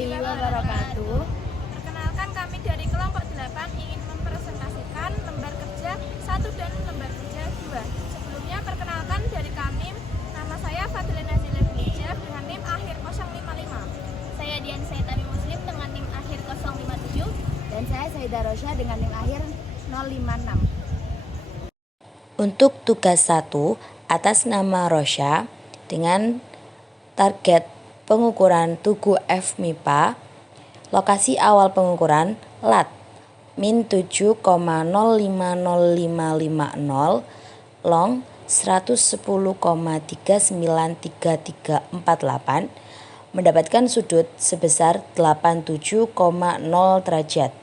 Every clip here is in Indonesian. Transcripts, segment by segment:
warahmatullahi wabarakatuh. Perkenalkan, kami dari kelompok 8 ingin mempresentasikan lembar kerja 1 dan lembar kerja 2. Sebelumnya perkenalkan dari kami, nama saya Fadila Nazila Filijar dengan NIM akhir 055. Saya Dian Saitami Muslim dengan NIM akhir 057. Dan saya Saidah Rosya dengan NIM akhir 056. Untuk tugas 1 atas nama Rosya dengan target pengukuran tugu F-MIPA, lokasi awal pengukuran lat min 7,050550, long 110,393348, mendapatkan sudut sebesar 87,0 derajat.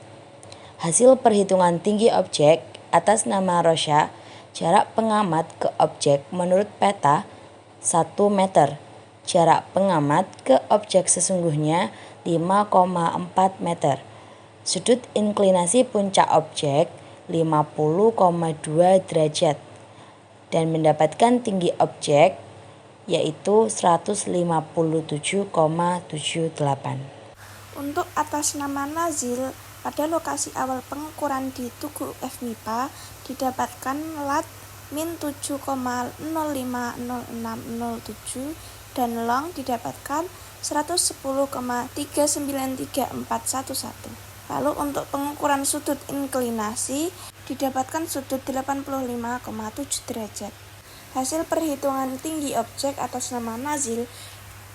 Hasil perhitungan tinggi objek atas nama Rosya, jarak pengamat ke objek menurut peta 1 meter. Jarak pengamat ke objek sesungguhnya 5,4 meter. Sudut inklinasi puncak objek 50,2 derajat. Dan mendapatkan tinggi objek yaitu 157,78. Untuk atas nama Nazil, pada lokasi awal pengukuran di tugu F-MIPA didapatkan lat min 7,050607 dan long didapatkan 110,393411. Lalu untuk pengukuran sudut inklinasi didapatkan sudut 85,7 derajat. Hasil perhitungan tinggi objek atas nama Nazil,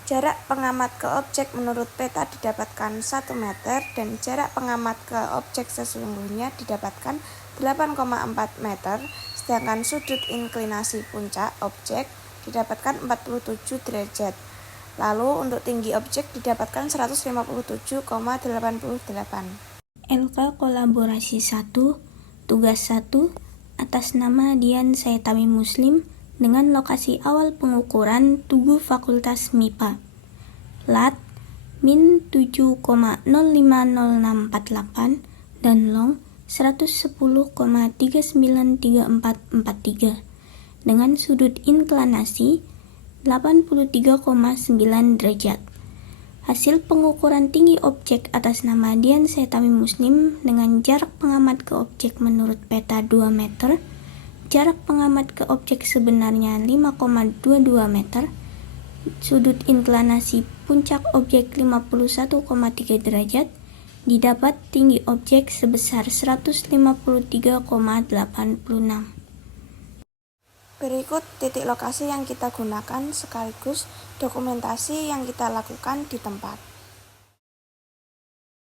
jarak pengamat ke objek menurut peta didapatkan 1 meter dan jarak pengamat ke objek sesungguhnya didapatkan 8,4 meter, sedangkan sudut inklinasi puncak objek didapatkan 47 derajat. Lalu untuk tinggi objek didapatkan 157,88. LK Kolaborasi 1, Tugas 1, atas nama Dian Saitami Muslim dengan lokasi awal pengukuran tugu Fakultas MIPA. Lat min 7,050648 dan long 110,393443 dengan sudut inklinasi 83,9 derajat. Hasil pengukuran tinggi objek atas nama Dian Saitami Muslim dengan jarak pengamat ke objek menurut peta 2 meter, jarak pengamat ke objek sebenarnya 5,22 meter, sudut inklinasi puncak objek 51,3 derajat, didapat tinggi objek sebesar 153,86. Berikut titik lokasi yang kita gunakan sekaligus dokumentasi yang kita lakukan di tempat.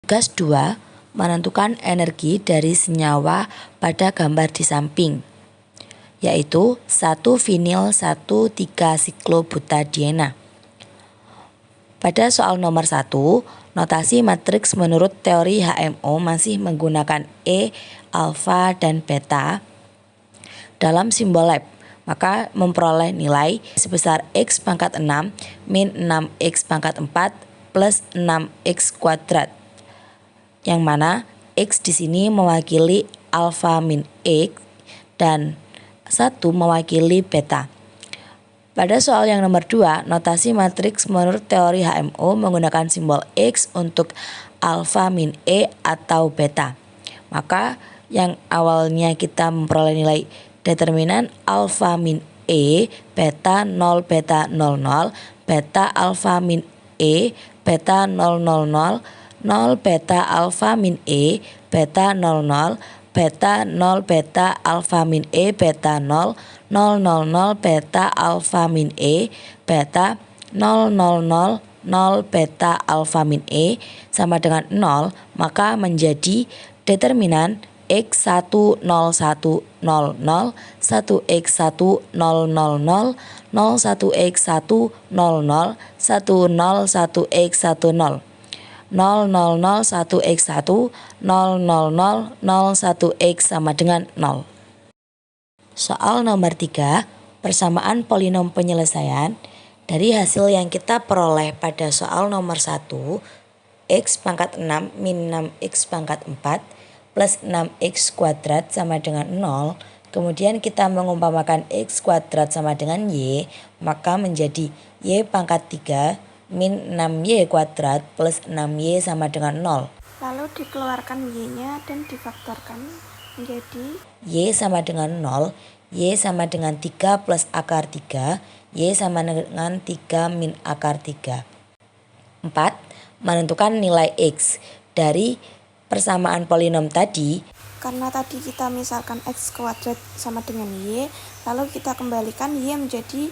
Tugas 2, menentukan energi dari senyawa pada gambar di samping, yaitu 1 vinil 1,3 siklobutadiena. Pada soal nomor 1, notasi matriks menurut teori HMO masih menggunakan E, alfa, dan beta dalam simbol lab. Maka memperoleh nilai sebesar X pangkat 6 min 6X pangkat 4 plus 6X kuadrat. Yang mana X di sini mewakili alfa min X dan 1 mewakili beta. Pada soal yang nomor 2, notasi matriks menurut teori HMO menggunakan simbol X untuk alfa min E atau beta. Maka yang awalnya kita memperoleh nilai determinan alfa min E, beta 0, beta 00, beta alfa min E, beta 000, 0 beta alfa min E, beta 00, beta 0 beta alfa min E, beta 0, 000 beta alfa min E, beta 000, 0 beta alfa min E sama dengan 0, maka menjadi determinan X1 0100, 1X1 000, 01X1 00, 101X10, 0001X1, 00001X sama dengan 0. Soal nomor 3, persamaan polinom penyelesaian. Dari hasil yang kita peroleh pada soal nomor 1, X pangkat 6 min 6X pangkat 4 plus 6X kuadrat sama dengan 0, kemudian kita mengumpamakan X kuadrat sama dengan Y, maka menjadi Y pangkat 3 min 6y kuadrat plus 6y sama dengan 0. Lalu dikeluarkan y-nya dan difaktorkan menjadi Y sama dengan 0, Y sama dengan 3 plus akar 3, Y sama dengan 3 min akar 3. 4. Menentukan nilai X. Dari persamaan polinom tadi, karena tadi kita misalkan x kuadrat sama dengan y, lalu kita kembalikan y menjadi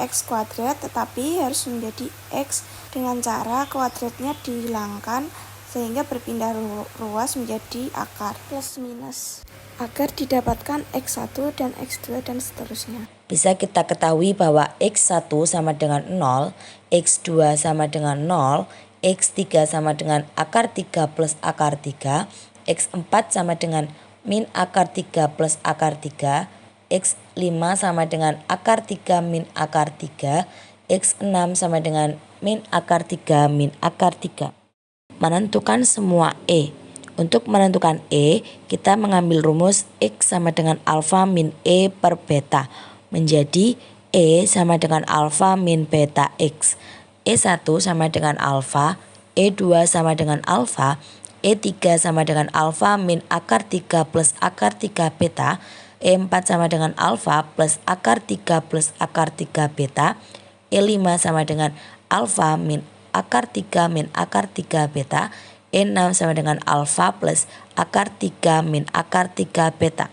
x kuadrat, tetapi harus menjadi x dengan cara kuadratnya dihilangkan sehingga berpindah ruas menjadi akar plus minus agar didapatkan x1 dan x2 dan seterusnya. bisa kita ketahui bahwa X1 sama dengan 0, X2 sama dengan 0, X3 sama dengan akar 3 plus akar 3, X4 sama dengan min akar 3 plus akar 3, X5 sama dengan akar 3 min akar 3, X6 sama dengan min akar 3 min akar 3. Menentukan semua E. Untuk menentukan E, kita mengambil rumus X sama dengan alfa min E per beta. Menjadi E sama dengan alfa min beta X. E1 sama dengan alfa, E2 sama dengan alfa, E3 sama dengan alfa min akar 3 plus akar 3 beta, E4 sama dengan alfa plus akar 3 plus akar 3 beta, E5 sama dengan alfa min akar 3 min akar 3 beta, E6 sama dengan alfa plus akar 3 min akar 3 beta.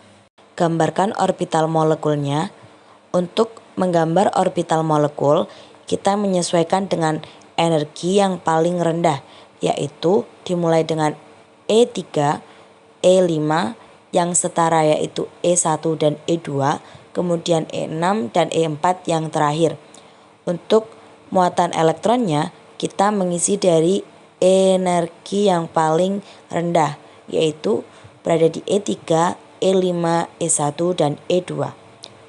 Gambarkan orbital molekulnya. Untuk menggambar orbital molekul, kita menyesuaikan dengan energi yang paling rendah, yaitu dimulai dengan E3, E5 yang setara yaitu E1 dan E2, kemudian E6 dan E4 yang terakhir. Untuk muatan elektronnya, kita mengisi dari energi yang paling rendah, yaitu berada di E3, E5, E1, dan E2.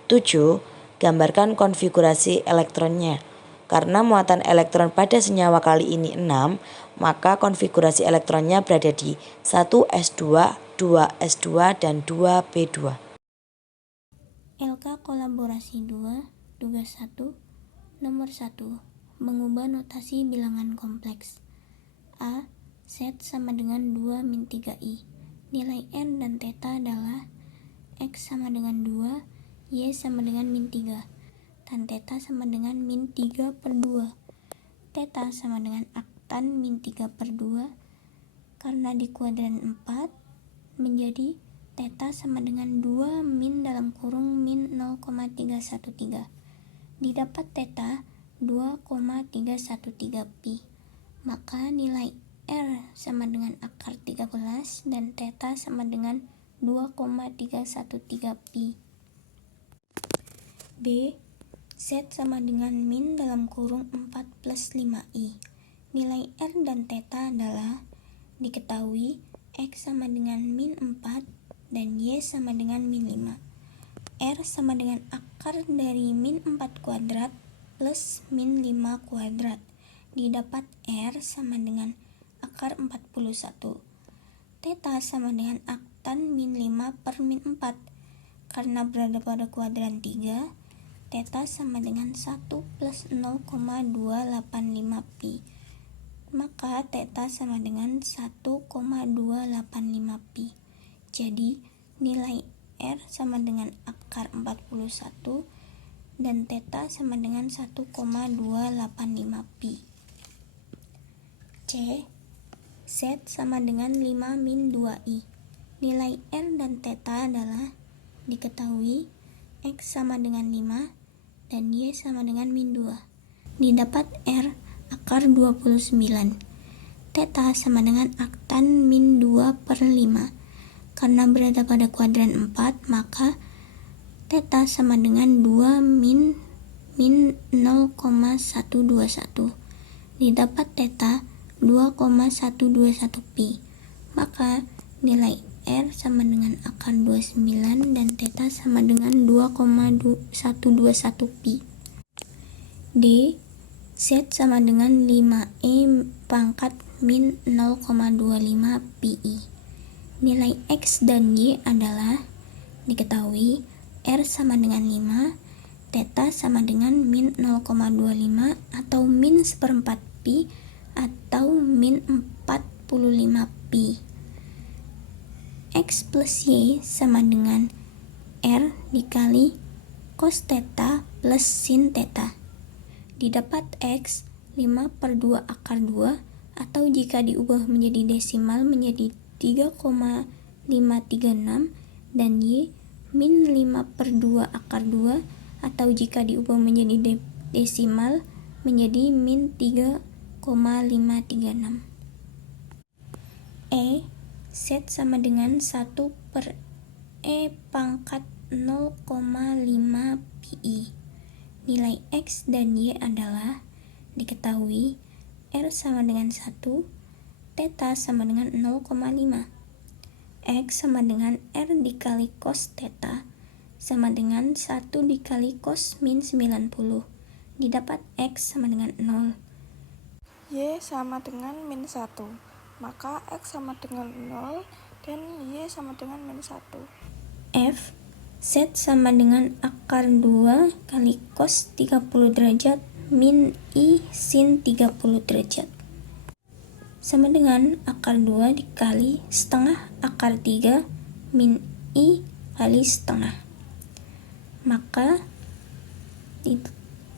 7. Gambarkan konfigurasi elektronnya. Karena muatan elektron pada senyawa kali ini 6, maka konfigurasi elektronnya berada di 1s2, 2s2, dan 2p2. LK kolaborasi 2, tugas 1, nomor 1, mengubah notasi bilangan kompleks. A. Z sama dengan 2 min 3i. Nilai R dan theta adalah X sama dengan 2, Y sama dengan min 3, dan theta sama dengan min 3 per 2. Theta sama dengan aktan min 3 per 2, karena di kuadran 4 menjadi theta sama dengan 2 min dalam kurung min 0,313. Didapat theta 2,313 pi. Maka nilai R sama dengan akar 13 dan theta sama dengan 2,313 pi. B. Z sama dengan min dalam kurung 4 plus 5i. Nilai R dan theta adalah diketahui X sama dengan min 4 dan Y sama dengan min 5. R sama dengan akar dari min 4 kuadrat plus min 5 kuadrat. Didapat R sama dengan akar 41. Theta sama dengan aktan min 5 per min 4. Karena berada pada kuadran 3, theta sama dengan 1 plus 0,285 pi. Maka theta sama dengan 1,285 pi. Jadi nilai R sama dengan akar 41 dan theta sama dengan 1,285 pi. C. Z sama dengan 5 min 2i. Nilai R dan theta adalah diketahui X sama dengan 5 dan Y sama dengan min 2. Didapat R akar 29. Theta sama dengan aktan min 2 per 5. Karena berada pada kuadran 4, maka theta sama dengan 2 min 0,121. Didapat theta 2,121 pi. Maka nilai R sama dengan akar 29 dan theta sama dengan 2,121 pi. D. Z sama dengan 5e pangkat min 0,25 pi. Nilai X dan Y adalah diketahui R sama dengan 5, theta sama dengan min 0,25 atau min 1/4 pi. pi atau min 45 pi. X plus Y sama dengan R dikali cos theta plus sin theta. Didapat X 5/2 akar 2 atau jika diubah menjadi desimal menjadi 3,536 dan Y min 5/2 akar 2 atau jika diubah menjadi desimal menjadi min 3,536. Z sama dengan 1/E pangkat 0,5 pi. Nilai X dan Y adalah diketahui R sama dengan 1, theta sama dengan 0,5. X sama dengan R dikali cos theta sama dengan 1 dikali cos min 90. Didapat X sama dengan 0. Y sama dengan min 1, maka X sama dengan 0 dan Y sama dengan min 1. F Z sama dengan akar 2 kali cos 30 derajat min I sin 30 derajat sama dengan akar 2 dikali setengah akar 3 min I kali setengah, maka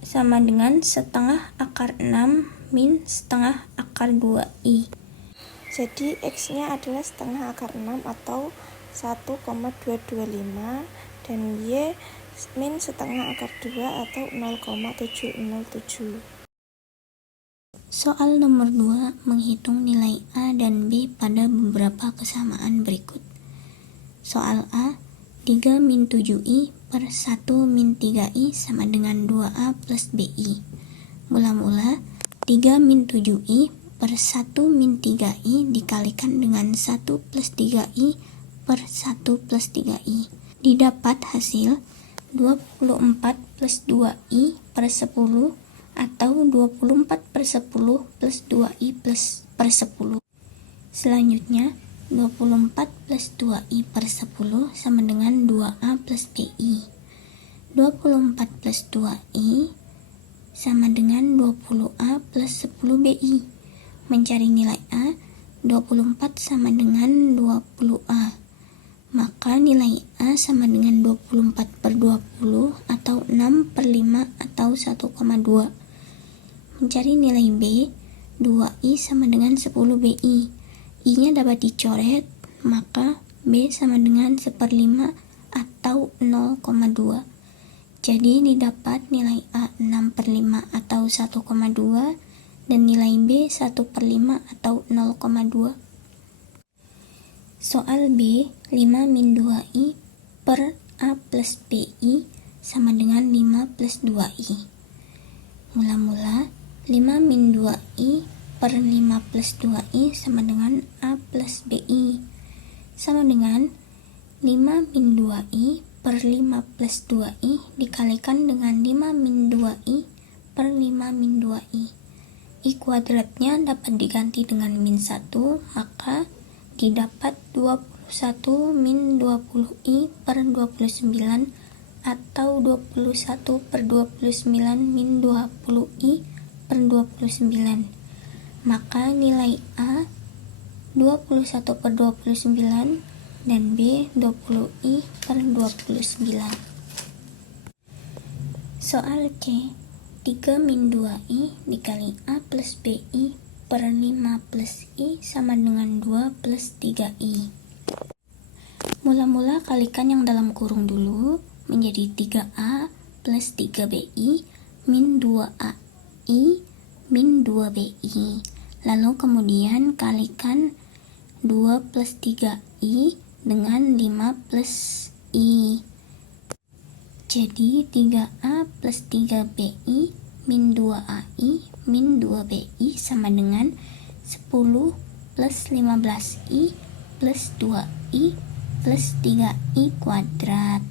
sama dengan setengah akar 6 min setengah akar 2I. Jadi X-nya adalah setengah akar 6 atau 1,225 dan Y min setengah akar 2 atau 0,707. Soal nomor 2 menghitung nilai A dan B pada beberapa kesamaan berikut. Soal A, 3 min 7I per 1 min 3I sama dengan 2A plus BI. Mula-mula 3 min 7I per 1 min 3I dikalikan dengan 1 plus 3I per 1 plus 3I. Didapat hasil 24 plus 2I per 10 atau 24 per 10 plus 2I plus per 10. Selanjutnya 24 plus 2I per 10 sama dengan 2A plus BI. 24 plus 2I sama dengan 20A plus 10 BI. Mencari nilai A, 24 sama dengan 20A. Maka nilai A sama dengan 24 per 20 atau 6 per 5 atau 1,2. Mencari nilai B, 2I sama dengan 10 BI. I-nya dapat dicoret, maka B sama dengan 1/5 atau 0,2. Jadi didapat nilai A 6/5 atau 1,2 dan nilai B 1/5 atau 0,2. Soal B, 5 min 2I per A plus BI sama dengan 5 plus 2I. Mula-mula 5 min 2I per 5 plus 2I sama dengan A plus BI. Sama dengan 5 min 2I per 5 plus 2I dikalikan dengan 5 min 2I per 5 min 2I. I kuadratnya dapat diganti dengan min 1, maka didapat 21 min 20I per 29 atau 21 per 29 min 20I per 29. Maka nilai A 21 per 29 dan B 20I per 29. Soal C, 3 min 2I dikali A plus BI per 5 plus I sama dengan 2 plus 3I. Mula-mula kalikan yang dalam kurung dulu menjadi 3A plus 3BI min 2AI min 2BI. Lalu kemudian kalikan 2 plus 3I dengan 5 plus I. Jadi 3A plus 3BI min 2AI min 2BI sama dengan 10 plus 15I plus 2I plus 3I kuadrat.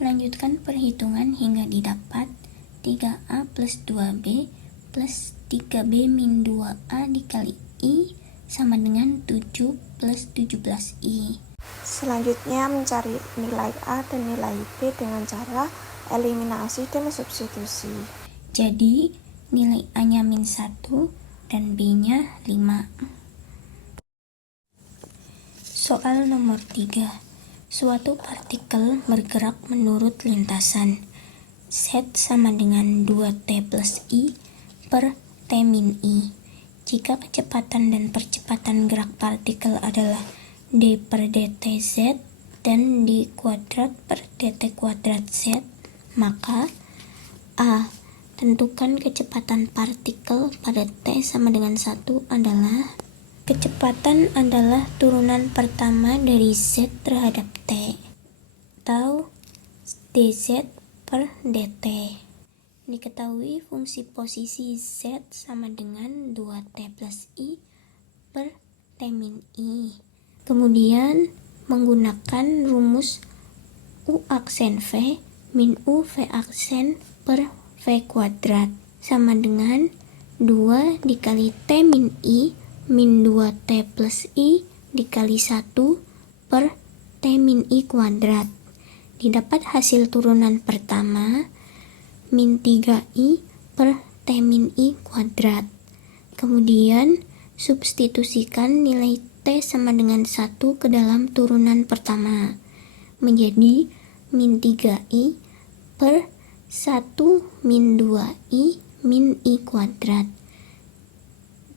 Lanjutkan perhitungan hingga didapat 3A plus 2B plus 3B min 2A dikali I sama dengan 7 plus 17I. Selanjutnya mencari nilai A dan nilai B dengan cara eliminasi dan substitusi. Jadi nilai A-nya -1 dan B-nya 5. Soal nomor 3. Suatu partikel bergerak menurut lintasan. Z sama dengan 2T plus I per T min I. Jika kecepatan dan percepatan gerak partikel adalah d per dt z dan d kuadrat per dt kuadrat z, maka A. Tentukan kecepatan partikel pada T sama dengan 1 adalah kecepatan adalah turunan pertama dari z terhadap T atau dz per dt. Diketahui fungsi posisi z sama dengan 2t plus i per t min i. Kemudian menggunakan rumus u aksen v min u v aksen per v kuadrat sama dengan 2 dikali t min i min 2t plus i dikali 1 per t min i kuadrat. Didapat hasil turunan pertama min 3i per t min i kuadrat. Kemudian substitusikan nilai t sama dengan 1 ke dalam turunan pertama menjadi min 3i per 1 min 2i min i kuadrat.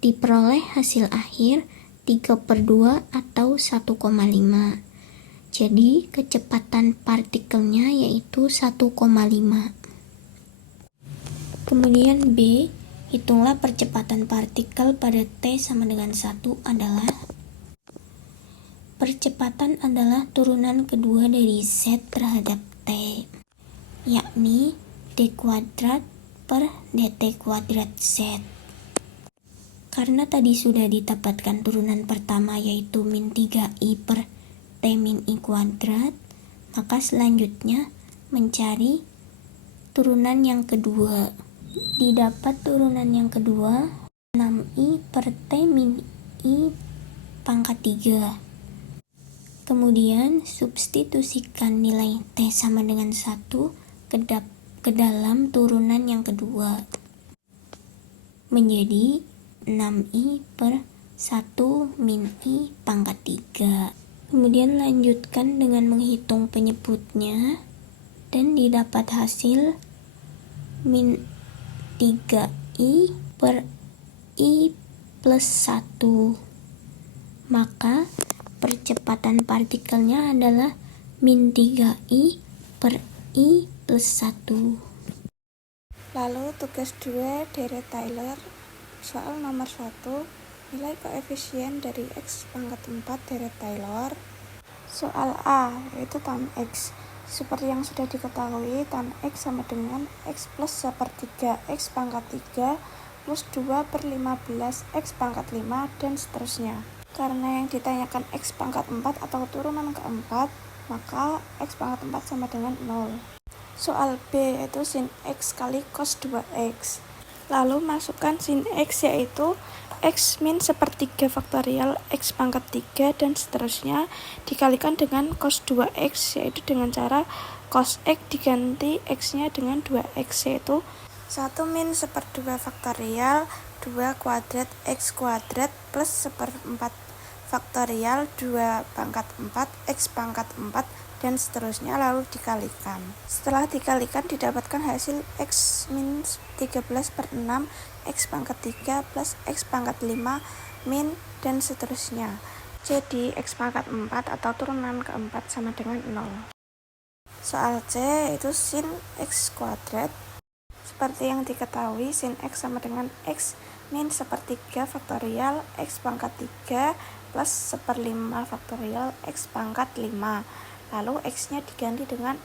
Diperoleh hasil akhir 3/2 atau 1,5. Jadi kecepatan partikelnya yaitu 1,5. Kemudian B, hitunglah percepatan partikel pada T sama dengan 1 adalah percepatan adalah turunan kedua dari Z terhadap T, yakni D kuadrat per DT kuadrat Z. Karena tadi sudah didapatkan turunan pertama yaitu min 3i per T min i kuadrat, maka selanjutnya mencari turunan yang kedua. Didapat turunan yang kedua 6i per T min i pangkat 3. Kemudian substitusikan nilai T sama dengan 1 ke dalam turunan yang kedua menjadi 6i per 1 min i pangkat 3. Kemudian lanjutkan dengan menghitung penyebutnya dan didapat hasil min 3i per i plus 1. Maka percepatan partikelnya adalah min 3i per i plus 1. Lalu tugas 2 deret Taylor. Soal nomor 1, nilai koefisien dari x pangkat 4 deret Taylor. Soal A, yaitu tan x. Seperti yang sudah diketahui, tan x sama dengan x plus 1/3 x pangkat 3 plus 2/15 x pangkat 5 dan seterusnya. Karena yang ditanyakan x pangkat 4 atau turunan keempat, maka x pangkat 4 sama dengan 0. Soal B, yaitu sin x kali cos 2x. Lalu masukkan sin x yaitu x min 1/3 faktorial x pangkat 3 dan seterusnya dikalikan dengan cos 2x yaitu dengan cara cos x diganti x-nya dengan 2x yaitu 1 min 1/2 faktorial 2 kuadrat x kuadrat plus 1/4 faktorial 2 pangkat 4 x pangkat 4 dan seterusnya lalu dikalikan. Setelah dikalikan didapatkan hasil x min 13/6 x pangkat 3 plus x pangkat 5 min dan seterusnya. Jadi x pangkat 4 atau turunan keempat sama dengan 0. Soal C yaitu sin x kuadrat. Seperti yang diketahui, sin x sama dengan x min 1/3 faktorial x pangkat 3 plus 1/5 faktorial x pangkat 5. Lalu x-nya diganti dengan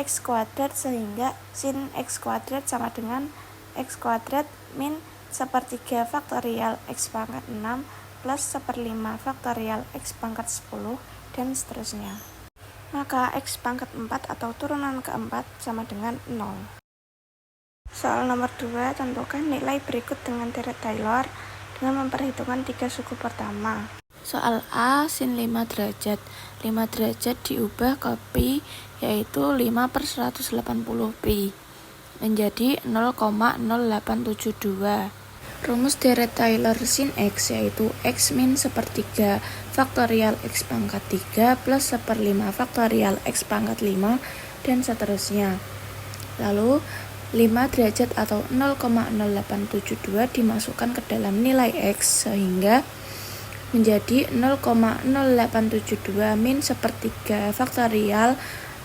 x kuadrat sehingga sin x kuadrat sama dengan x kuadrat min 1/3 faktorial x pangkat 6 plus 1/5 faktorial x pangkat 10 dan seterusnya. Maka x pangkat 4 atau turunan keempat sama dengan 0. Soal nomor 2, tentukan nilai berikut dengan deret Taylor dengan memperhitungkan 3 suku pertama. Soal A, sin 5 derajat. 5 derajat diubah ke pi, yaitu 5/180 pi. menjadi 0,0872. Rumus deret Taylor sin X yaitu X min sepertiga faktorial X pangkat 3 plus 1/5 faktorial X pangkat 5 dan seterusnya. Lalu 5 derajat atau 0,0872 dimasukkan ke dalam nilai X sehingga menjadi 0,0872 min sepertiga faktorial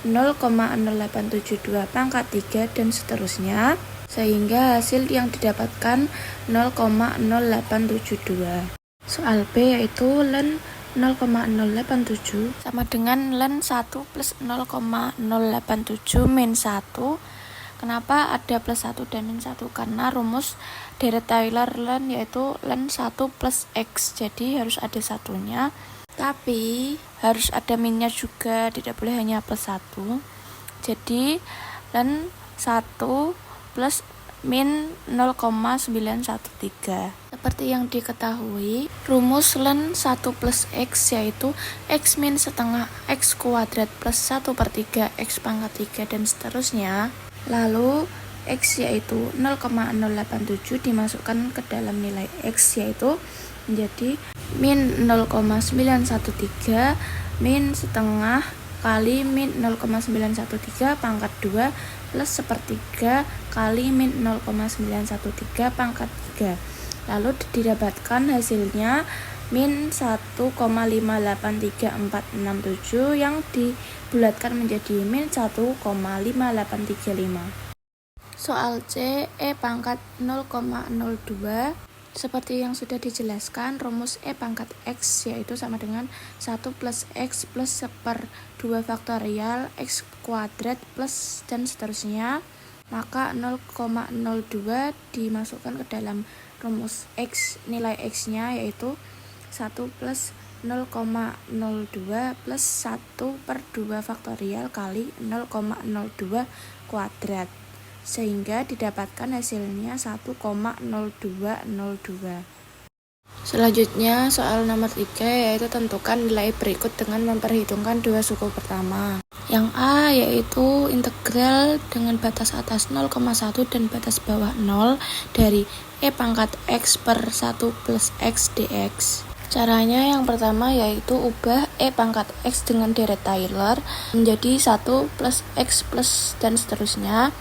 0,0872 pangkat 3 dan seterusnya, sehingga hasil yang didapatkan 0,0872. Soal B yaitu ln 0,087 sama dengan ln 1 plus 0,087 min 1. Kenapa ada plus 1 dan min 1? Karena rumus deret Taylor ln yaitu ln 1 plus X, jadi harus ada satunya. Tapi harus ada minnya juga, tidak boleh hanya plus 1. Jadi ln 1 plus min 0,913. Seperti yang diketahui, rumus ln 1 plus X yaitu X min setengah X kuadrat plus 1/3 X pangkat 3 dan seterusnya. Lalu X yaitu 0,087 dimasukkan ke dalam nilai X yaitu menjadi min 0,913 min setengah kali min 0,913 pangkat 2 plus 1/3 kali min 0,913 pangkat 3. Lalu didapatkan hasilnya min 1,583467 yang dibulatkan menjadi min 1,5835. Soal C, E pangkat 0,02. Seperti yang sudah dijelaskan, rumus E pangkat X yaitu sama dengan 1 plus X plus 1/2 faktorial X kuadrat plus dan seterusnya. Maka 0,02 dimasukkan ke dalam rumus X, nilai X-nya yaitu 1 plus 0,02 plus 1/2 faktorial kali 0,02 kuadrat, sehingga didapatkan hasilnya 1,0202. Selanjutnya soal nomor 3 yaitu tentukan nilai berikut dengan memperhitungkan dua suku pertama. Yang A yaitu integral dengan batas atas 0,1 dan batas bawah 0 dari E pangkat X per 1 plus X dx. Caranya yang pertama yaitu ubah E pangkat X dengan deret Taylor menjadi 1 plus X plus dan seterusnya,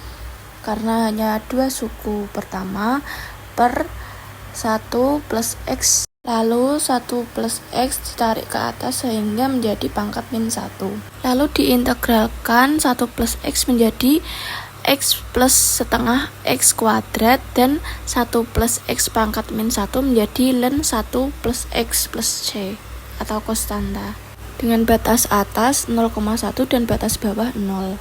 karena hanya dua suku pertama per 1 plus X. Lalu 1 plus X ditarik ke atas sehingga menjadi pangkat min 1. Lalu diintegralkan 1 plus X menjadi X plus setengah X kuadrat dan 1 plus X pangkat min 1 menjadi ln 1 plus X plus C atau konstanta dengan batas atas 0,1 dan batas bawah 0.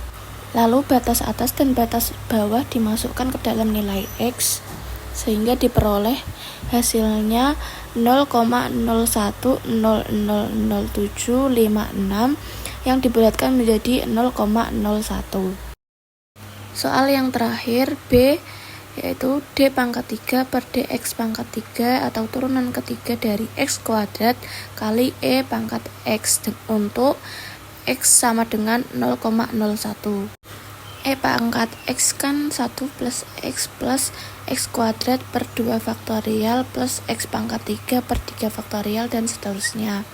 Lalu batas atas dan batas bawah dimasukkan ke dalam nilai X sehingga diperoleh hasilnya 0,01000756 yang dibulatkan menjadi 0,01. Soal yang terakhir B yaitu D pangkat 3 per DX pangkat 3 atau turunan ketiga dari X kuadrat kali E pangkat X untuk X sama dengan 0,01. E pangkat X kan 1 plus X kuadrat per 2 faktorial plus X pangkat 3 per 3 faktorial dan seterusnya.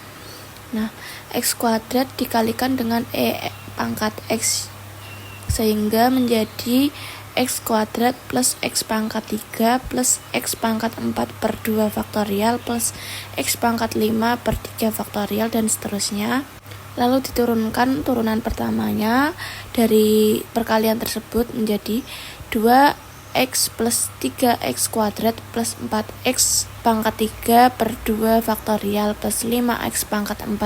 Nah, X kuadrat dikalikan dengan E pangkat X sehingga menjadi X kuadrat plus X pangkat 3 plus X pangkat 4 per 2 faktorial plus X pangkat 5 per 3 faktorial dan seterusnya. Lalu diturunkan turunan pertamanya dari perkalian tersebut menjadi 2X plus 3X kuadrat plus 4X pangkat 3 per 2 faktorial plus 5X pangkat 4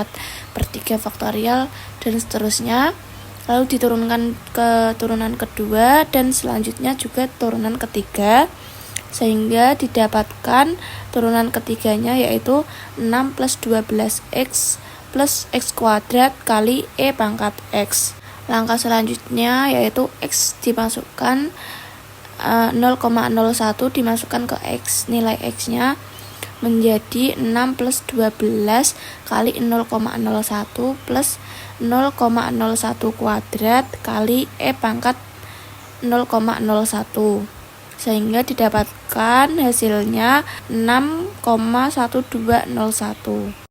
per 3 faktorial dan seterusnya. Lalu diturunkan ke turunan kedua dan selanjutnya juga turunan ketiga, sehingga didapatkan turunan ketiganya yaitu 6 plus 12X plus X kuadrat kali E pangkat X. Langkah selanjutnya yaitu X dimasukkan 0,01 dimasukkan ke X, nilai X-nya menjadi 6 plus 12 kali 0,01 plus 0,01 kuadrat kali E pangkat 0,01 sehingga didapatkan hasilnya 6,1201.